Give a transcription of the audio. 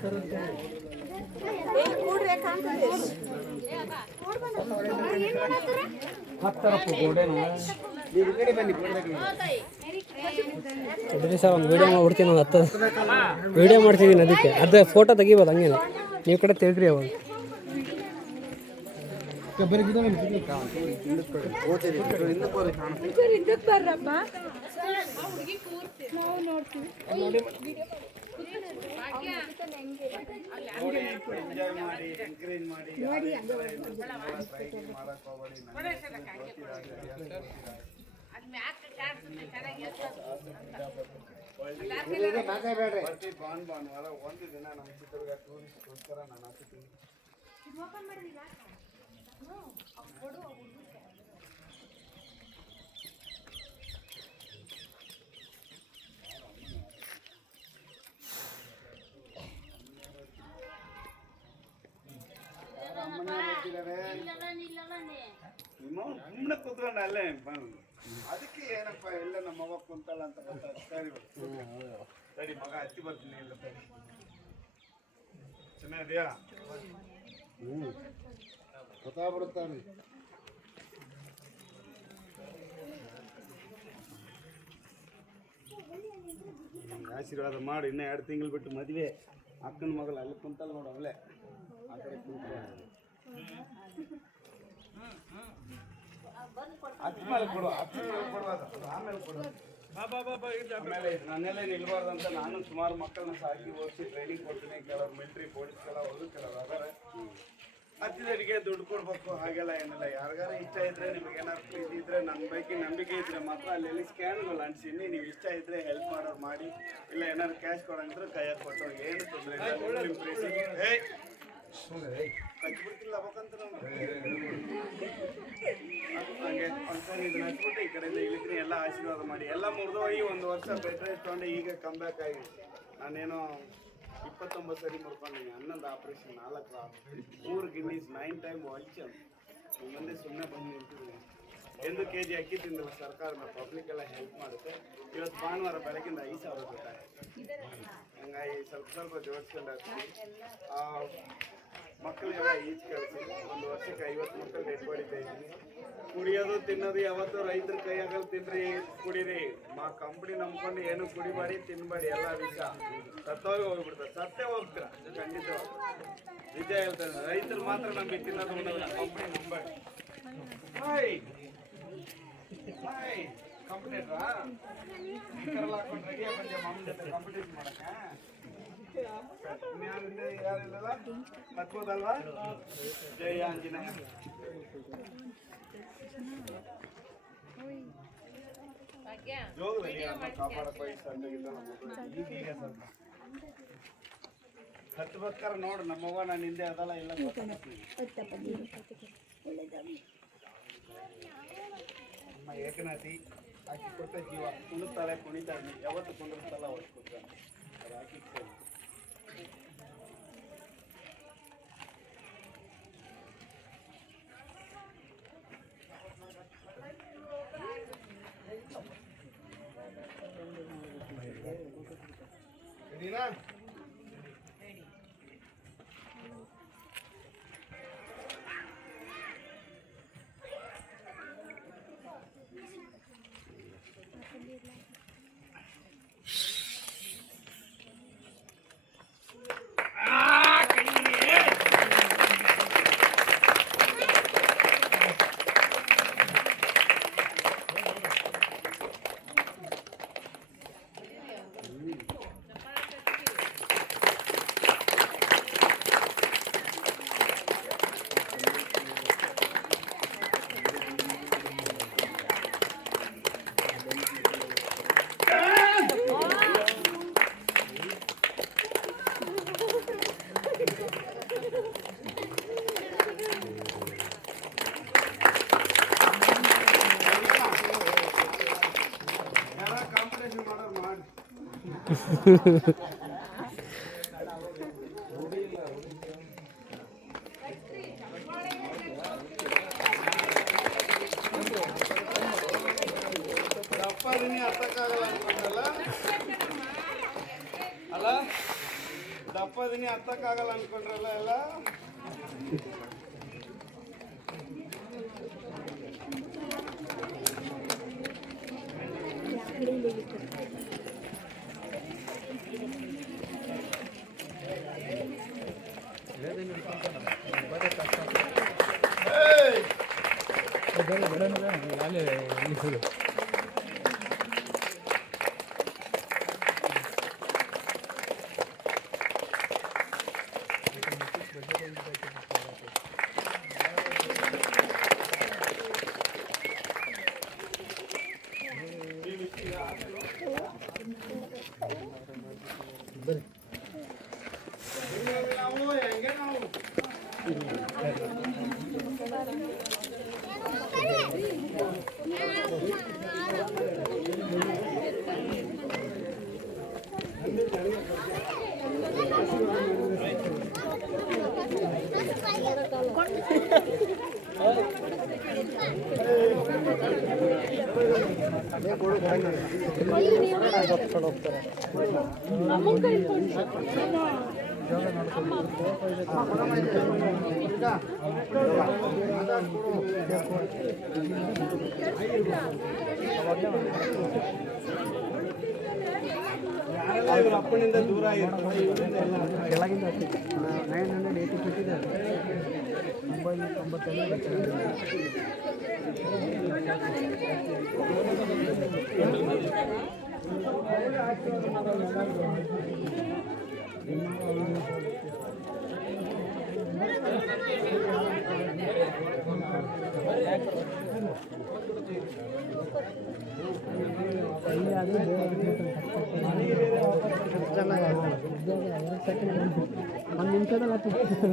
Sir ಒಂದು video ಮಾಡ್ಬಿಡ್ತೀನಿ, ಒಂದು 10 ವೀಡಿಯೋ ಮಾಡ್ತಿದ್ದೀನಿ, ಅದಕ್ಕೆ ಅದು ಫೋಟೋ ತೆಗಿಬೋದು ಹಂಗೆ ನೀವು ಕಡೆ ತೆಗ್ರಿ ಅವಾಗ. ಭಾನುವಾರ ಒಂದು ದಿನ ನಮ್ಮ ಚಿತ್ರದುರ್ಗ ಟೂರಿಸ್ಟ್ಗೋಸ್ಕರ ನಾನು ಹಾಕ್ತೀನಿ. ಸುಮ್ಮನೆ ಕೂತ್ಕೊಂಡು ಅಲ್ಲೇ ಅದಕ್ಕೆ ಏನಪ್ಪ ಎಲ್ಲ ನಮ್ಮ ಅವ್ವ ಕುಂತಲ್ಲ ಅಂತ ಸರಿ ಸರಿ ಮಗ ಹತ್ತಿ ಬರ್ತೀನಿ ಇಲ್ಲ ಸರಿ ಚೆನ್ನಾಗಿದೆಯಾ? ಗೊತ್ತಾಗ್ಬಿಡುತ್ತಾನೆ. ಆಶೀರ್ವಾದ ಮಾಡಿ ಇನ್ನೂ 2 ತಿಂಗಳು ಬಿಟ್ಟು ಮದುವೆ. ಅಕ್ಕನ ಮಗಳು ಅಲ್ಲಿ ಕುಂತಲ್ಲ ನೋಡು, ಅವಳೆ ಆ ಕಡೆ ಕುಂತ ಹತ್ತಿ ಮೇಲೆ ಕೊಡು, ಹತ್ತಿ ಮೇಲೆ ಕೊಡುವಾಗ ಆಮೇಲೆ ಕೊಡು. ಆಮೇಲೆ ನನ್ನೆಲ್ಲ ನಿಲ್ಬಾರ್ದಂತ ನಾನು ಸುಮಾರು ಮಕ್ಕಳನ್ನ ಸಾಕಿ ಓದಿಸಿ ಟ್ರೈನಿಂಗ್ ಕೊಡ್ತೀನಿ. ಕೆಲವರು ಮಿಲಿಟ್ರಿ ಪೊಲೀಸ್ಗೆಲ್ಲ ಹೋದ್ರು, ಕೆಲವರು ಆದರೆ ಹತ್ತಿದರಿಗೆ ದುಡ್ಡು ಕೊಡ್ಬೇಕು. ಹಾಗೆಲ್ಲ ಏನಿಲ್ಲ. ಯಾರಿಗಾರ ಇಷ್ಟ ಇದ್ರೆ, ನಿಮಗೆ ಏನಾದ್ರು ಪ್ರೀತಿ ಇದ್ರೆ, ನನ್ನ ಬಗ್ಗೆ ನಂಬಿಕೆ ಇದ್ರೆ ಮಾತ್ರ ಅಲ್ಲಿ ಸ್ಕ್ಯಾನ್ಗಳು ಅಂಟಿಸಿನಿ. ನೀವು ಇಷ್ಟ ಇದ್ರೆ ಹೆಲ್ಪ್ ಮಾಡೋರು ಮಾಡಿ, ಇಲ್ಲ ಏನಾದ್ರು ಕ್ಯಾಶ್ ಕೊಡಂಗಿದ್ರೆ ಕೈಯಾಗ ಕೊಟ್ಟು ಏನು ತೊಂದರೆ ಇಲ್ಲ. ನಿಮ್ಮ ಪ್ರೀತಿಗೆ ಕಚ್ಬಿಡ್ತಿಲ್ಲ ಬೇಕಂತ ನಮ್ಗೆ ಹಂಗೆ ಫಂಕ್ಷನ್ ಇದನ್ನ ಹಚ್ಬಿಟ್ಟು ಈ ಕಡೆಯಿಂದ ಇಳಿತೀನಿ. ಎಲ್ಲ ಆಶೀರ್ವಾದ ಮಾಡಿ. ಎಲ್ಲ ಮುರಿದೋಗಿ 1 ವರ್ಷ ಬೆಡ್ ರೆಸ್ಟ್ ತೊಗೊಂಡು ಈಗ ಕಮ್ ಬ್ಯಾಕ್ ಆಗಿ ನಾನೇನೋ 29 ಸರಿ ಮುರ್ಕೊಂಡಿದ್ದೀನಿ. 11 operation, 4 3 Guinness, 9 time world champ. ನಿಮ್ಮ ಮುಂದೆ ಸುಮ್ಮನೆ ಬಂದು ನಿಂತಿದ್ದೀನಿ. 1 kg ಅಕ್ಕಿ ತಿಂದಿಲ್ಲ ಸರ್ಕಾರ, ಪಬ್ಲಿಕ್ ಎಲ್ಲ ಹೆಲ್ಪ್ ಮಾಡುತ್ತೆ. ಇವತ್ತು ಭಾನುವಾರ ಬೆಳಗಿಂದ 5,000 ಕೊಟ್ಟಾರೆ. ಹಂಗಾಗಿ ಸ್ವಲ್ಪ ಜೋಡಿಸ್ಕೊಂಡು ಮಕ್ಕಳಿಗೆಲ್ಲ ಈಜು ಕಳಿಸಿ 1 ವರ್ಷಕ್ಕೆ 50 ಮಕ್ಕಳು ಡೆಡ್ ಬಾಡಿ ಇದ್ದೀನಿ. ಕುಡಿಯೋದು ತಿನ್ನೋದು ಯಾವತ್ತೂ ರೈತರ ಕೈಯಾಗಲ್ಲ. ತಿನ್ರಿ, ಕುಡೀರಿ. ಕಂಪ್ನಿ ನಂಬ್ಕೊಂಡು ಏನು ಕುಡಿಬೇಡಿ, ತಿನ್ಬೇಡಿ. ಎಲ್ಲ ವಿಷ ಸತ್ತೋಗಿ ಹೋಗ್ಬಿಡ್ತಾರೆ. ಸತ್ತೇ ಹೋಗ್ತೀರ ಖಂಡಿತ. ನಿಜ ಹೇಳ್ತಾರೆ. ರೈತರು ಮಾತ್ರ ನಮಗೆ ತಿನ್ನೋದು ಉಣ್ಣೋದು. ಕಂಪ್ನಿ ನಂಬೇಡಿ. ಕಂಪ್ಲೇಟ್ರಾ ಹಾಕೊಂಡು ರೆಡಿ ಬಂದೆ ಮಾಮೂಲಿ ಜೊತೆ ಕಾಂಪಿಟೇಷನ್ ಮಾಡಕ್ಕೆ. ಯಾರಿಲ್ಲಲ್ಲ ಹತ್ಬೋದಲ್ವಾ? ಜಯ ಆಂಜನೇಯ. ಯೋಗದಲ್ಲಿ ಕಾಪಾಡಕ್ಕೆ ವಯಸ್ಸಾಗಿದ್ದ ಈಗೀಗ ಸ್ವಲ್ಪ ಹತ್ಬೇಕಾರೆ ನೋಡು. ನಮ್ಮವ್ವ ನಾನು ಹಿಂದೆ ಅದಲ್ಲ ಎಲ್ಲ ನಮ್ಮ ಏಕನಾಥಿ ಆಕಿ ಕೊಟ್ಟ ಜೀವ. ಕುಣಿತಾಳೆ, ಕುಣಿತಾಳೆ, ಯಾವತ್ತು ಕುಂದಿರ್ತಾಳ ಅವತ್ತು ಕೊಡ್ತಾಳೆ. ಅದು ಹಾಕಿ ಸರಿನಾ? ದಪ್ಪ ದಪ್ಪ ದಿನ ಹತ್ತಕ್ಕಾಗಲ್ಲ ಅನ್ಕೊಂಡ್ರಲ್ಲ ಎಲ್ಲ. ಅಪ್ಪನಿಂದ ದೂರ ಕೆಳಗಿಂದ 980 ಫೀಟ್ ಇದೆ. 990 ಒಂದು ನಿಮಿಷದಲ್ಲಿ 5 ಸೆಕೆಂಡ್